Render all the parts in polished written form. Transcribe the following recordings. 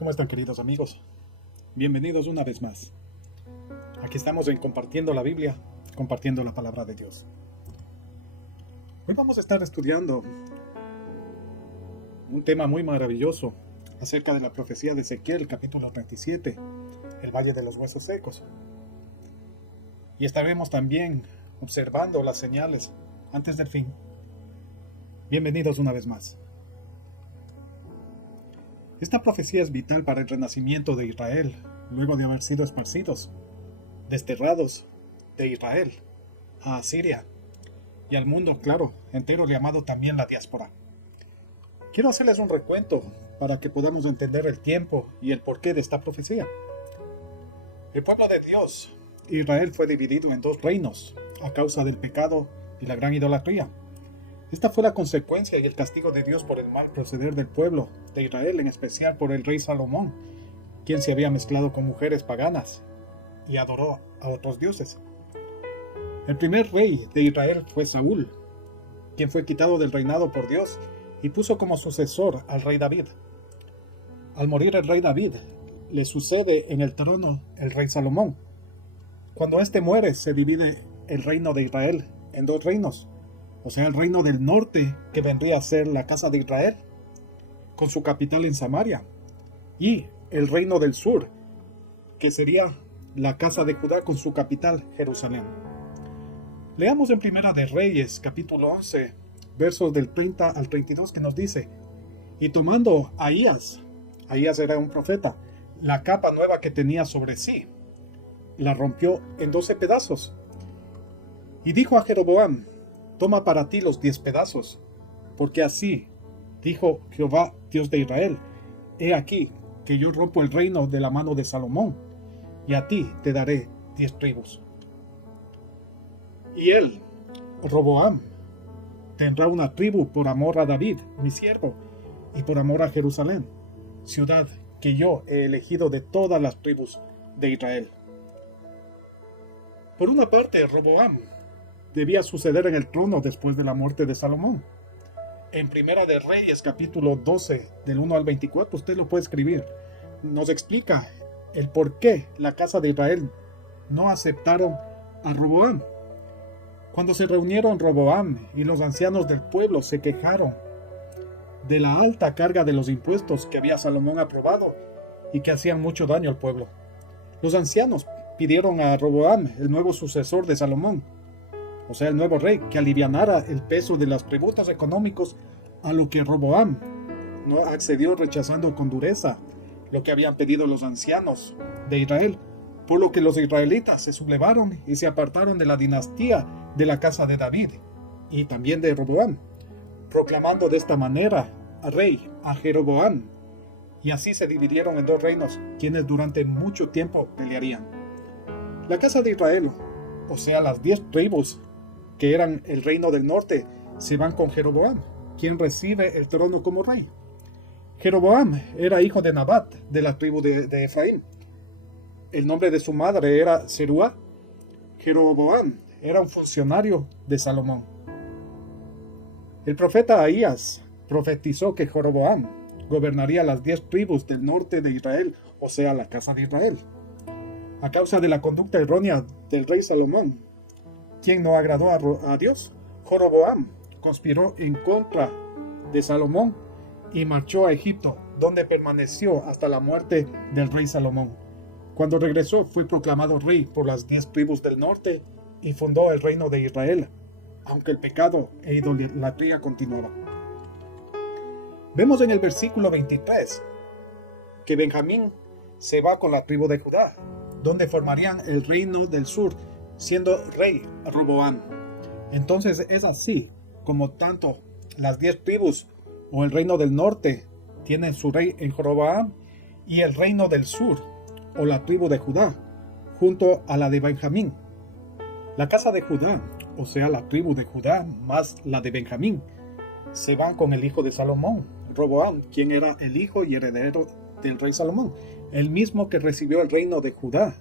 ¿Cómo están, queridos amigos? Bienvenidos una vez más. Aquí estamos en Compartiendo la Biblia, compartiendo la palabra de Dios. Hoy vamos a estar estudiando un tema muy maravilloso acerca de la profecía de Ezequiel, capítulo 37, el Valle de los Huesos Secos. Y estaremos también observando las señales antes del fin. Bienvenidos una vez más. Esta profecía es vital para el renacimiento de Israel, luego de haber sido esparcidos, desterrados de Israel a Asiria y al mundo, claro, entero, llamado también la diáspora. Quiero hacerles un recuento para que podamos entender el tiempo y el porqué de esta profecía. El pueblo de Dios, Israel, fue dividido en dos reinos a causa del pecado y la gran idolatría. Esta fue la consecuencia y el castigo de Dios por el mal proceder del pueblo de Israel, en especial por el rey Salomón, quien se había mezclado con mujeres paganas y adoró a otros dioses. El primer rey de Israel fue Saúl, quien fue quitado del reinado por Dios y puso como sucesor al rey David. Al morir el rey David, le sucede en el trono el rey Salomón. Cuando éste muere, se divide el reino de Israel en dos reinos. O sea, el reino del norte, que vendría a ser la casa de Israel, con su capital en Samaria, y el reino del sur, que sería la casa de Judá con su capital, Jerusalén. Leamos en Primera de Reyes, capítulo 11, versos del 30 al 32, que nos dice: y tomando Ahías era un profeta, la capa nueva que tenía sobre sí, la rompió en 12 pedazos, y dijo a Jeroboam: toma para ti los 10 pedazos, porque así dijo Jehová, Dios de Israel: he aquí que yo rompo el reino de la mano de Salomón, y a ti te daré 10 tribus. Y él, Roboam, tendrá una tribu por amor a David, mi siervo, y por amor a Jerusalén, ciudad que yo he elegido de todas las tribus de Israel. Por una parte, Roboam debía suceder en el trono después de la muerte de Salomón. En Primera de Reyes, capítulo 12, del 1 al 24, usted lo puede escribir. Nos explica el por qué la casa de Israel no aceptaron a Roboam. Cuando se reunieron Roboam y los ancianos del pueblo, se quejaron de la alta carga de los impuestos que había Salomón aprobado y que hacían mucho daño al pueblo. Los ancianos pidieron a Roboam, el nuevo sucesor de Salomón, o sea, el nuevo rey, que alivianara el peso de los tributos económicos, a lo que Roboam no accedió, rechazando con dureza lo que habían pedido los ancianos de Israel, por lo que los israelitas se sublevaron y se apartaron de la dinastía de la casa de David y también de Roboam, proclamando de esta manera al rey, a Jeroboam, y así se dividieron en dos reinos, quienes durante mucho tiempo pelearían. La casa de Israel, o sea, las 10 tribus que eran el reino del norte, se van con Jeroboam, quien recibe el trono como rey. Jeroboam era hijo de Nabat, de la tribu de Efraín. El nombre de su madre era Zeruá. Jeroboam era un funcionario de Salomón. El profeta Ahías profetizó que Jeroboam gobernaría las 10 tribus del norte de Israel, o sea, la casa de Israel. A causa de la conducta errónea del rey Salomón, quien no agradó a Dios, Jeroboam conspiró en contra de Salomón y marchó a Egipto, donde permaneció hasta la muerte del rey Salomón. Cuando regresó, fue proclamado rey por las 10 tribus del norte y fundó el reino de Israel, aunque el pecado e idolatría continuaba. Vemos en el versículo 23 que Benjamín se va con la tribu de Judá, donde formarían el reino del sur, siendo rey Roboam. Entonces es así como tanto las 10 tribus o el reino del norte tienen su rey en Roboam, y el reino del sur o la tribu de Judá junto a la de Benjamín. La casa de Judá, o sea, la tribu de Judá más la de Benjamín, se van con el hijo de Salomón, Roboam, quien era el hijo y heredero del rey Salomón, el mismo que recibió el reino de Judá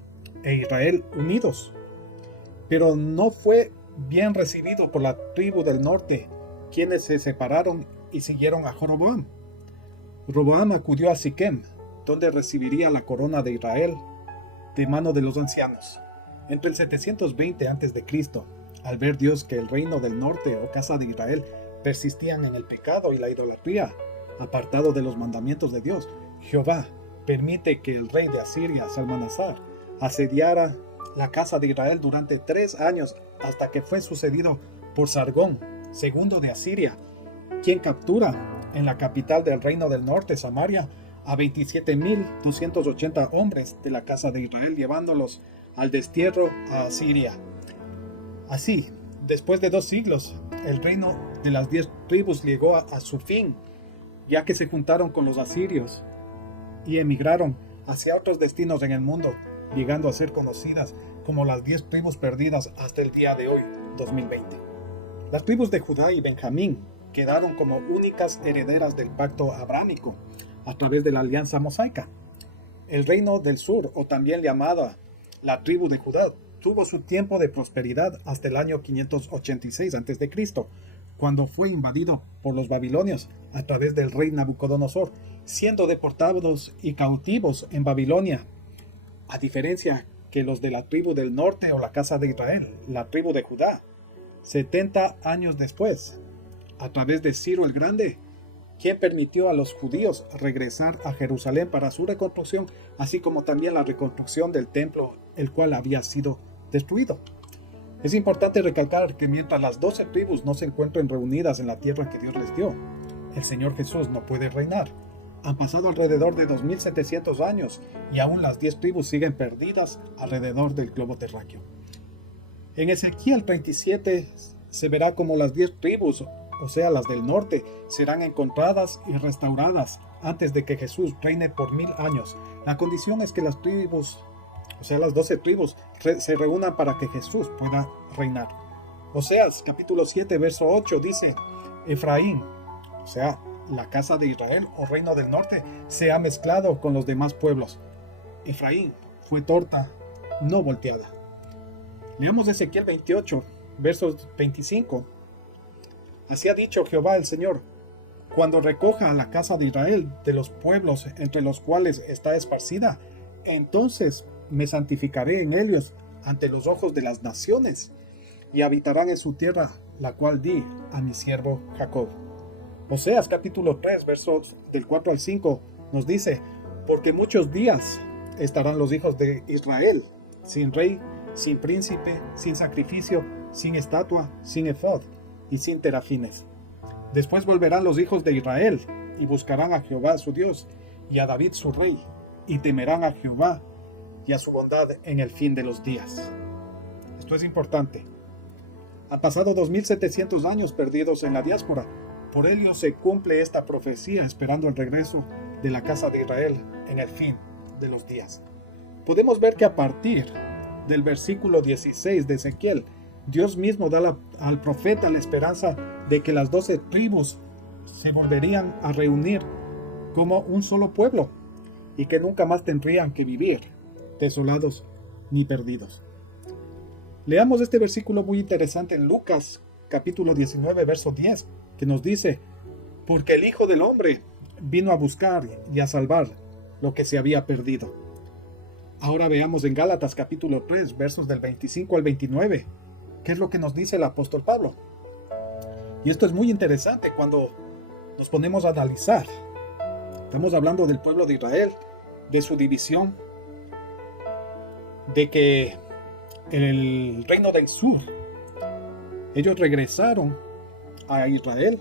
e Israel unidos. Pero no fue bien recibido por la tribu del norte, quienes se separaron y siguieron a Jeroboam. Roboam acudió a Siquem, donde recibiría la corona de Israel de mano de los ancianos. Entre el 720 a.C., al ver Dios que el reino del norte o casa de Israel persistían en el pecado y la idolatría, apartado de los mandamientos de Dios, Jehová permite que el rey de Asiria, Salmanasar, asediara la casa de Israel durante 3 años hasta que fue sucedido por Sargón, segundo de Asiria, quien captura en la capital del reino del norte, Samaria, a 27.280 hombres de la casa de Israel, llevándolos al destierro a Asiria. Así, después de 2 siglos, el reino de las 10 tribus llegó a su fin, ya que se juntaron con los asirios y emigraron hacia otros destinos en el mundo, llegando a ser conocidas como las 10 tribus perdidas hasta el día de hoy, 2020. Las tribus de Judá y Benjamín quedaron como únicas herederas del pacto abrámico a través de la alianza mosaica. El reino del sur, o también llamada la tribu de Judá, tuvo su tiempo de prosperidad hasta el año 586 a.C., cuando fue invadido por los babilonios a través del rey Nabucodonosor, siendo deportados y cautivos en Babilonia. A diferencia que los de la tribu del norte o la casa de Israel, la tribu de Judá, 70 años después, a través de Ciro el Grande, quien permitió a los judíos regresar a Jerusalén para su reconstrucción, así como también la reconstrucción del templo, el cual había sido destruido. Es importante recalcar que mientras las 12 tribus no se encuentren reunidas en la tierra que Dios les dio, el Señor Jesús no puede reinar. Han pasado alrededor de 2700 años y aún las 10 tribus siguen perdidas alrededor del globo terráqueo. En Ezequiel 37 se verá como las 10 tribus, o sea, las del norte, serán encontradas y restauradas antes de que Jesús reine por 1000 años. La condición es que las tribus, o sea, las 12 tribus, se reúnan para que Jesús pueda reinar. Oseas, capítulo 7, verso 8, dice: Efraín, o sea, la casa de Israel o reino del norte, se ha mezclado con los demás pueblos. Efraín fue torta, no volteada. Leamos Ezequiel 28, versos 25. Así ha dicho Jehová el Señor: cuando recoja a la casa de Israel de los pueblos entre los cuales está esparcida, entonces me santificaré en ellos ante los ojos de las naciones, y habitarán en su tierra, la cual di a mi siervo Jacob. Oseas capítulo 3, versos del 4 al 5, nos dice: porque muchos días estarán los hijos de Israel sin rey, sin príncipe, sin sacrificio, sin estatua, sin efod y sin terafines. Después volverán los hijos de Israel y buscarán a Jehová su Dios y a David su rey, y temerán a Jehová y a su bondad en el fin de los días. Esto es importante. Han pasado 2700 años perdidos en la diáspora. Por ello se cumple esta profecía, esperando el regreso de la casa de Israel en el fin de los días. Podemos ver que a partir del versículo 16 de Ezequiel, Dios mismo da al profeta la esperanza de que las 12 tribus se volverían a reunir como un solo pueblo y que nunca más tendrían que vivir desolados ni perdidos. Leamos este versículo muy interesante en Lucas capítulo 19, verso 10, que nos dice: porque el Hijo del Hombre vino a buscar y a salvar lo que se había perdido. Ahora veamos en Gálatas capítulo 3, versos del 25 al 29, qué es lo que nos dice el apóstol Pablo. Y esto es muy interesante cuando nos ponemos a analizar. Estamos hablando del pueblo de Israel, de su división, de que el reino del sur, ellos regresaron a Israel,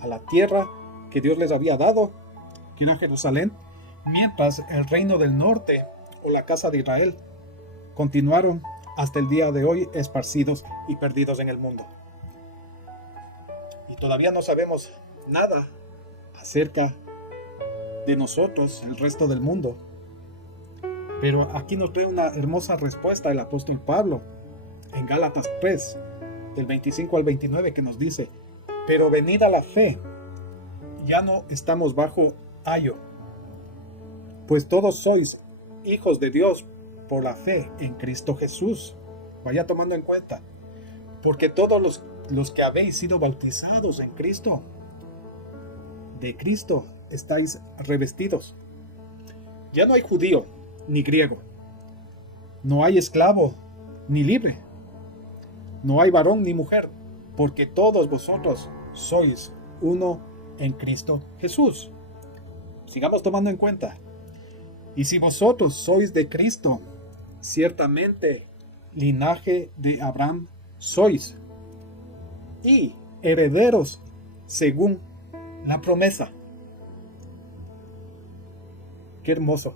a la tierra que Dios les había dado, que era Jerusalén, mientras el reino del norte, o la casa de Israel, continuaron hasta el día de hoy esparcidos y perdidos en el mundo. Y todavía no sabemos nada acerca de nosotros, el resto del mundo. Pero aquí nos trae una hermosa respuesta el apóstol Pablo en Gálatas 3, del 25 al 29, que nos dice: pero venida la fe, ya no estamos bajo ayo, pues todos sois hijos de Dios por la fe en Cristo Jesús. Vaya tomando en cuenta, porque todos los que habéis sido bautizados en Cristo, de Cristo estáis revestidos. Ya no hay judío ni griego, no hay esclavo ni libre, no hay varón ni mujer, porque todos vosotros sois uno en Cristo Jesús. Sigamos tomando en cuenta. Y si vosotros sois de Cristo, ciertamente linaje de Abraham sois, y herederos según la promesa. Qué hermoso.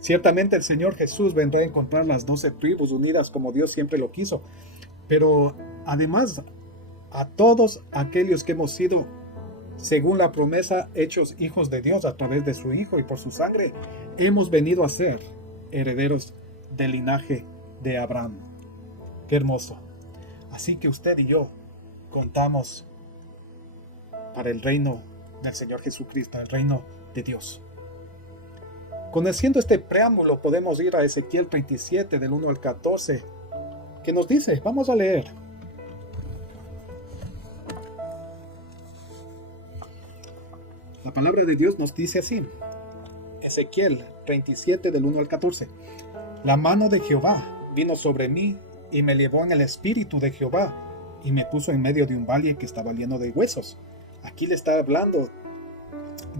Ciertamente el Señor Jesús vendrá a encontrar las 12 tribus unidas como Dios siempre lo quiso. Pero además, a todos aquellos que hemos sido, según la promesa, hechos hijos de Dios a través de su Hijo y por su sangre, hemos venido a ser herederos del linaje de Abraham. Qué hermoso. Así que usted y yo contamos para el reino del Señor Jesucristo, el reino de Dios. Conociendo este preámbulo, podemos ir a Ezequiel 37, del 1 al 14, que nos dice, vamos a leer. La palabra de Dios nos dice así, Ezequiel 37, del 1 al 14. La mano de Jehová vino sobre mí y me llevó en el espíritu de Jehová y me puso en medio de un valle que estaba lleno de huesos. Aquí le está hablando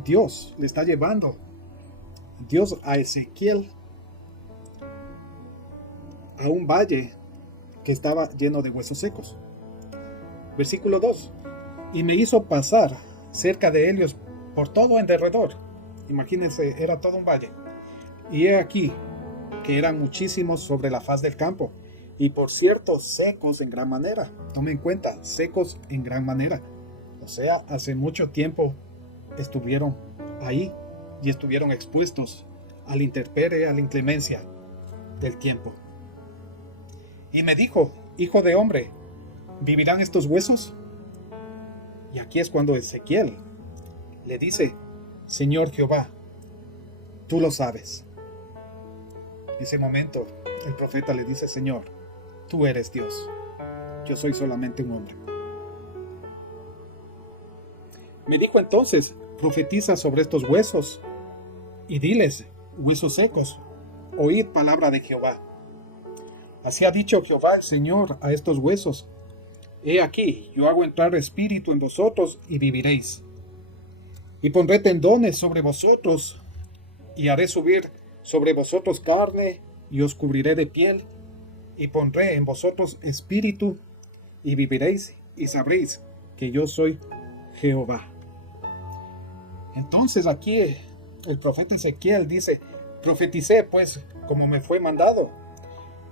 Dios, le está llevando Dios a Ezequiel a un valle que estaba lleno de huesos secos. Versículo 2. Y me hizo pasar cerca de ellos por todo en derredor. Imagínense, era todo un valle. Y he aquí que eran muchísimos sobre la faz del campo, y por cierto secos en gran manera. Tomen en cuenta, secos en gran manera. O sea, hace mucho tiempo estuvieron ahí y estuvieron expuestos a la intemperie, a la inclemencia del tiempo. Y me dijo, hijo de hombre, ¿vivirán estos huesos? Y aquí es cuando Ezequiel le dice, Señor Jehová, tú lo sabes. En ese momento el profeta le dice, Señor, tú eres Dios, yo soy solamente un hombre. Me dijo entonces, profetiza sobre estos huesos y diles, huesos secos, oíd palabra de Jehová. Así ha dicho Jehová el Señor a estos huesos, he aquí, yo hago entrar espíritu en vosotros y viviréis. Y pondré tendones sobre vosotros y haré subir sobre vosotros carne y os cubriré de piel y pondré en vosotros espíritu y viviréis y sabréis que yo soy Jehová. Entonces aquí el profeta Ezequiel dice, profeticé pues como me fue mandado.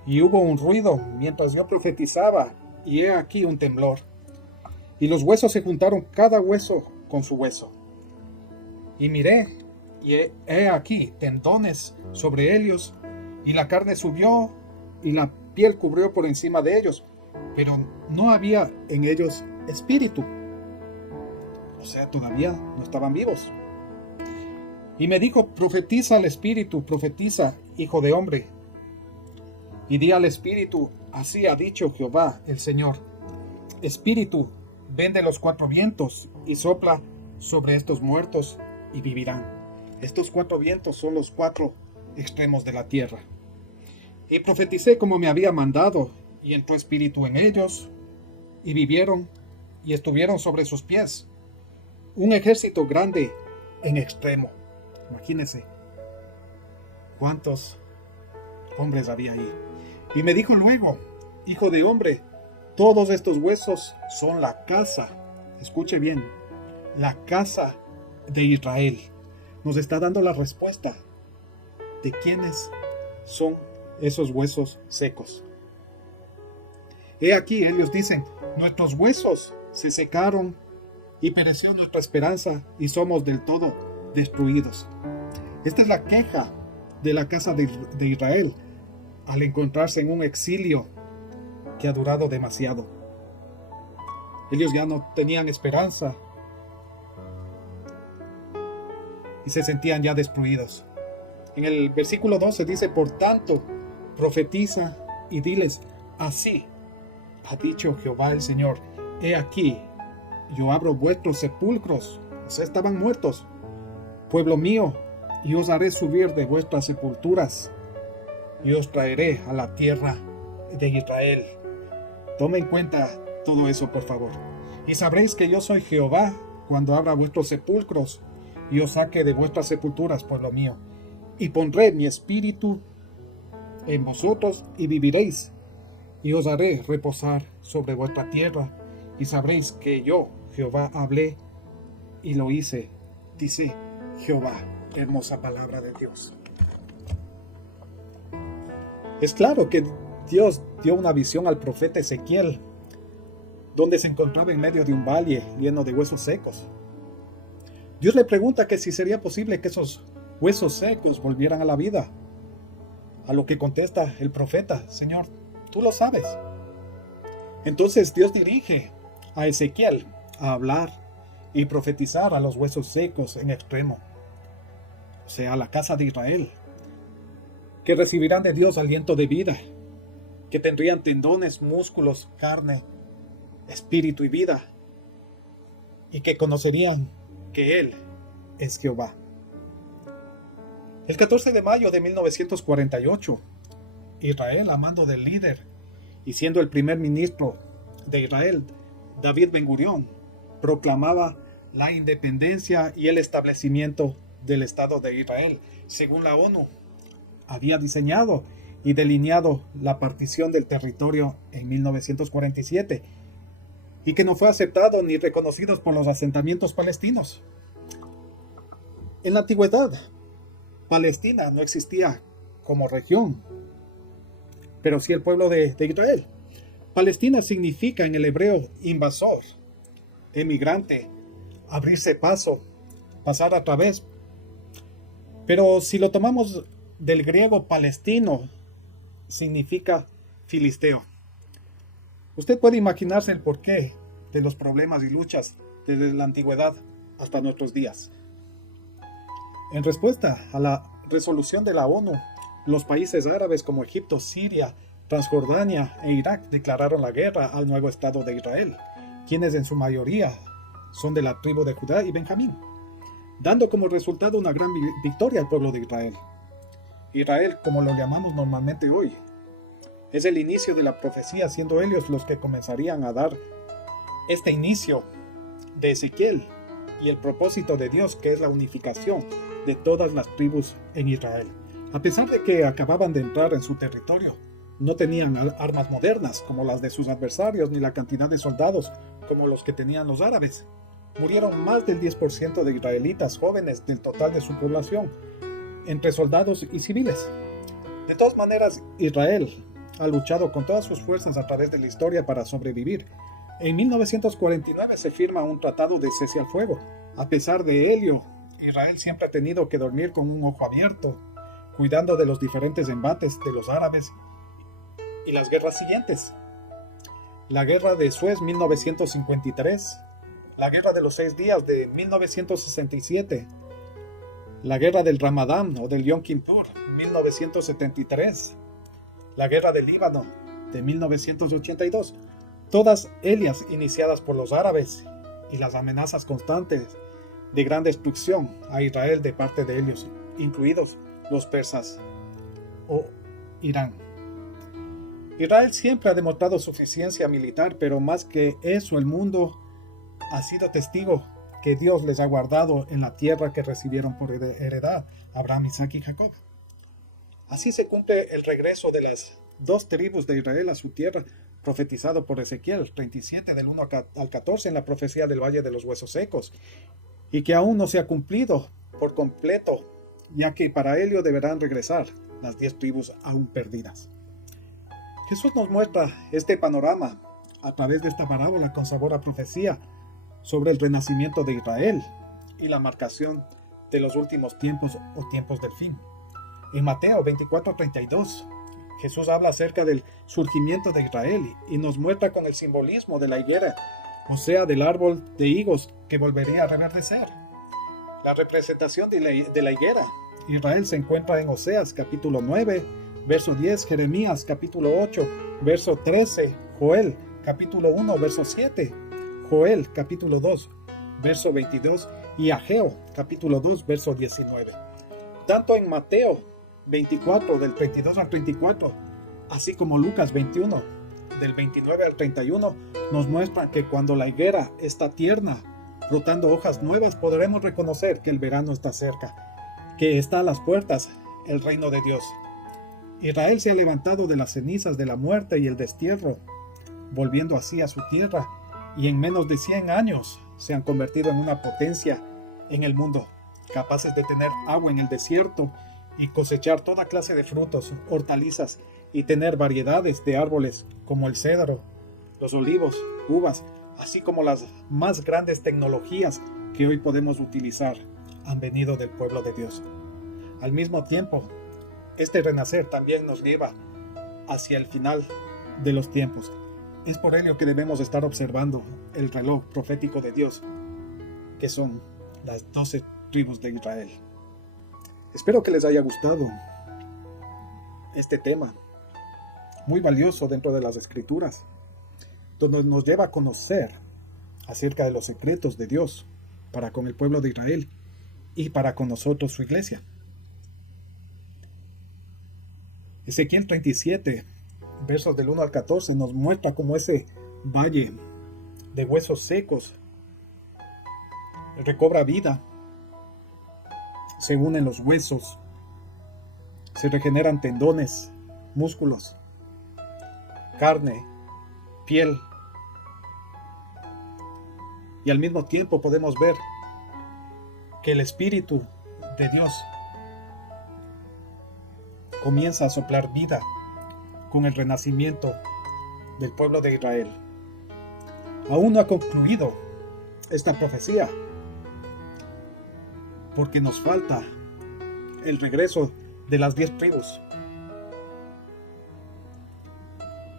Y hubo un ruido mientras yo profetizaba, y he aquí un temblor. Y los huesos se juntaron cada hueso con su hueso. Y miré, y he aquí tendones sobre ellos, y la carne subió, y la piel cubrió por encima de ellos, pero no había en ellos espíritu. O sea, todavía no estaban vivos. Y me dijo, profetiza al espíritu, profetiza, hijo de hombre. Y di al espíritu, así ha dicho Jehová el Señor. Espíritu, ven de los cuatro vientos y sopla sobre estos muertos y vivirán. Estos cuatro vientos son los cuatro extremos de la tierra. Y profeticé como me había mandado, y entró espíritu en ellos, y vivieron, y estuvieron sobre sus pies. Un ejército grande en extremo. Imagínense cuántos hombres había ahí. Y me dijo luego, hijo de hombre, todos estos huesos son la casa, escuche bien, la casa de Israel. Nos está dando la respuesta de quiénes son esos huesos secos. He aquí, ellos dicen, nuestros huesos se secaron y pereció nuestra esperanza y somos del todo destruidos. Esta es la queja de la casa de Israel al encontrarse en un exilio que ha durado demasiado. Ellos ya no tenían esperanza y se sentían ya destruidos. En el versículo 12 dice, por tanto, profetiza y diles, así ha dicho Jehová el Señor, he aquí, yo abro vuestros sepulcros, o sea, estaban muertos, pueblo mío, y os haré subir de vuestras sepulturas, y os traeré a la tierra de Israel. Tome en cuenta todo eso, por favor. Y sabréis que yo soy Jehová, cuando abra vuestros sepulcros, y os saque de vuestras sepulturas, pueblo mío. Y pondré mi espíritu en vosotros, y viviréis, y os haré reposar sobre vuestra tierra, y sabréis que yo, Jehová, hablé, y lo hice, dice Jehová. Hermosa palabra de Dios. Es claro que Dios dio una visión al profeta Ezequiel, donde se encontraba en medio de un valle lleno de huesos secos. Dios le pregunta que si sería posible que esos huesos secos volvieran a la vida. A lo que contesta el profeta: Señor, tú lo sabes. Entonces Dios dirige a Ezequiel a hablar y profetizar a los huesos secos en extremo, o sea, a la casa de Israel, que recibirán de Dios aliento de vida, que tendrían tendones, músculos, carne, espíritu y vida, y que conocerían que Él es Jehová. El 14 de mayo de 1948, Israel, a mando del líder y siendo el primer ministro de Israel, David Ben-Gurión, proclamaba la independencia y el establecimiento del Estado de Israel, según la ONU había diseñado y delineado la partición del territorio en 1947, y que no fue aceptado ni reconocido por los asentamientos palestinos. En la antigüedad, Palestina no existía como región, pero sí el pueblo de Israel. Palestina significa en el hebreo invasor, emigrante, abrirse paso, pasar a través. Pero si lo tomamos del griego palestino, significa filisteo. Usted puede imaginarse el porqué de los problemas y luchas desde la antigüedad hasta nuestros días. En respuesta a la resolución de la ONU, los países árabes como Egipto, Siria, Transjordania e Irak declararon la guerra al nuevo Estado de Israel, quienes en su mayoría son de la tribu de Judá y Benjamín, dando como resultado una gran victoria al pueblo de Israel. Israel, como lo llamamos normalmente hoy, es el inicio de la profecía, siendo ellos los que comenzarían a dar este inicio de Ezequiel y el propósito de Dios, que es la unificación de todas las tribus en Israel. A pesar de que acababan de entrar en su territorio, no tenían armas modernas como las de sus adversarios, ni la cantidad de soldados como los que tenían los árabes. Murieron más del 10% de israelitas jóvenes del total de su población, entre soldados y civiles. De todas maneras, Israel ha luchado con todas sus fuerzas a través de la historia para sobrevivir. En 1949 se firma un tratado de cese al fuego. A pesar de ello, Israel siempre ha tenido que dormir con un ojo abierto, cuidando de los diferentes embates de los árabes y las guerras siguientes. La guerra de Suez 1953, la guerra de los 6 días de 1967, la guerra del Ramadán o del Yom Kippur 1973, la guerra del Líbano de 1982, todas ellas iniciadas por los árabes, y las amenazas constantes de gran destrucción a Israel de parte de ellos, incluidos los persas o Irán. Israel siempre ha demostrado suficiencia militar, pero más que eso, el mundo ha sido testigo que Dios les ha guardado en la tierra que recibieron por heredad, Abraham, Isaac y Jacob. Así se cumple el regreso de las 2 tribus de Israel a su tierra, profetizado por Ezequiel 37 del 1 al 14 en la profecía del Valle de los Huesos Secos, y que aún no se ha cumplido por completo, ya que para ello deberán regresar las 10 tribus aún perdidas. Jesús nos muestra este panorama a través de esta parábola con sabor a profecía sobre el renacimiento de Israel y la marcación de los últimos tiempos o tiempos del fin. En Mateo 24:32, Jesús habla acerca del surgimiento de Israel y nos muestra con el simbolismo de la higuera, o sea, del árbol de higos que volvería a reverdecer. La representación de la higuera. Israel se encuentra en Oseas capítulo 9, verso 10, Jeremías capítulo 8, verso 13, Joel capítulo 1, verso 7, Joel capítulo 2, verso 22 y Ageo capítulo 2, verso 19. Tanto en Mateo 24, del 32 al 34, así como Lucas 21, del 29 al 31, nos muestran que cuando la higuera está tierna, brotando hojas nuevas, podremos reconocer que el verano está cerca, que está a las puertas el reino de Dios. Israel se ha levantado de las cenizas de la muerte y el destierro, volviendo así a su tierra, y en menos de 100 años se han convertido en una potencia en el mundo, capaces de tener agua en el desierto y cosechar toda clase de frutos, hortalizas y tener variedades de árboles como el cedro, los olivos, uvas, así como las más grandes tecnologías que hoy podemos utilizar, han venido del pueblo de Dios. Al mismo tiempo, este renacer también nos lleva hacia el final de los tiempos. Es por ello que debemos estar observando el reloj profético de Dios, que son las 12 tribus de Israel. Espero que les haya gustado este tema, muy valioso dentro de las Escrituras, donde nos lleva a conocer acerca de los secretos de Dios para con el pueblo de Israel y para con nosotros, su iglesia. Ezequiel 37, versos del 1 al 14, nos muestra cómo ese valle de huesos secos recobra vida, se unen los huesos, se regeneran tendones, músculos, carne, piel, y al mismo tiempo podemos ver que el Espíritu de Dios comienza a soplar vida con el renacimiento del pueblo de Israel. Aún no ha concluido esta profecía, porque nos falta el regreso de las 10 tribus.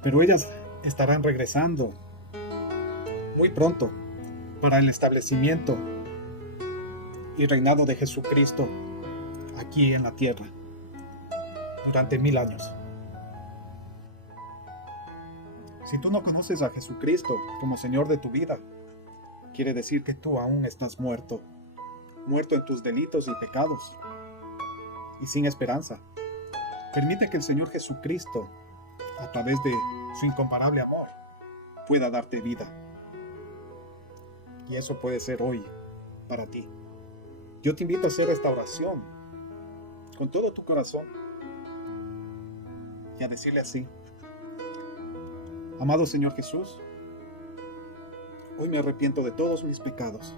Pero ellas estarán regresando muy pronto para el establecimiento y reinado de Jesucristo aquí en la tierra durante 1000 años. Si tú no conoces a Jesucristo como Señor de tu vida, quiere decir que tú aún estás muerto en tus delitos y pecados, y sin esperanza. Permite que el Señor Jesucristo, a través de su incomparable amor, pueda darte vida. Y eso puede ser hoy para ti. Yo te invito a hacer esta oración con todo tu corazón y a decirle así: amado Señor Jesús, hoy me arrepiento de todos mis pecados.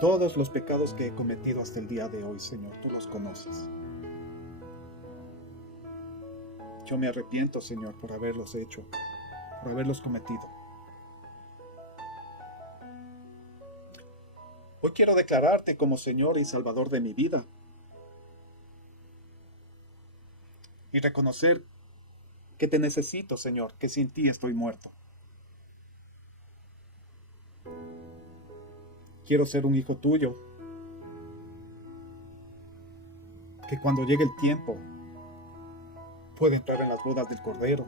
Todos los pecados que he cometido hasta el día de hoy, Señor, tú los conoces. Yo me arrepiento, Señor, por haberlos hecho, por haberlos cometido. Hoy quiero declararte como Señor y Salvador de mi vida y reconocer que te necesito, Señor, que sin ti estoy muerto. Quiero ser un hijo tuyo, que cuando llegue el tiempo pueda entrar en las bodas del Cordero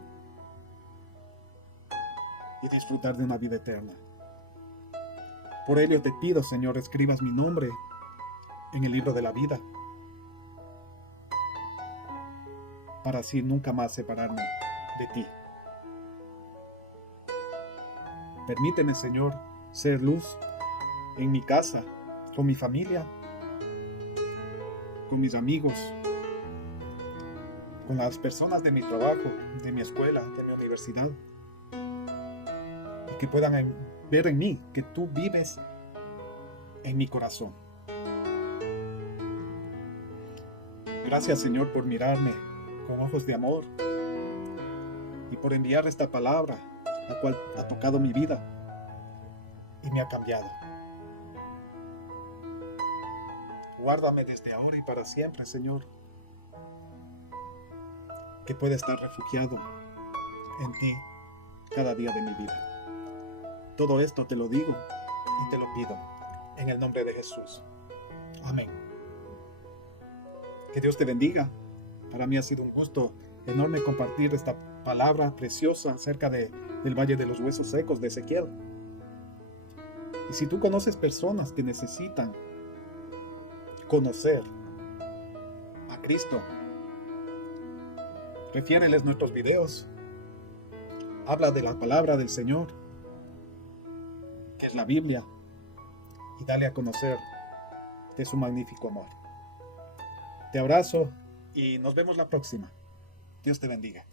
y disfrutar de una vida eterna. Por ello te pido, Señor, escribas mi nombre en el libro de la vida, para así nunca más separarme de ti. Permíteme, Señor, ser luz en mi casa, con mi familia, con mis amigos, con las personas de mi trabajo, de mi escuela, de mi universidad, y que puedan ver en mí que tú vives en mi corazón. Gracias, Señor, por mirarme con ojos de amor y por enviar esta palabra, la cual ha tocado mi vida y me ha cambiado. Guárdame desde ahora y para siempre, Señor, que pueda estar refugiado en ti cada día de mi vida. Todo esto te lo digo y te lo pido en el nombre de Jesús. Amén. Que Dios te bendiga. Para mí ha sido un gusto enorme compartir esta palabra preciosa acerca del Valle de los Huesos Secos de Ezequiel. Y si tú conoces personas que necesitan conocer a Cristo. Refiéreles nuestros videos. Habla de la palabra del Señor, que es la Biblia, y dale a conocer de su magnífico amor. Te abrazo y nos vemos la próxima. Dios te bendiga.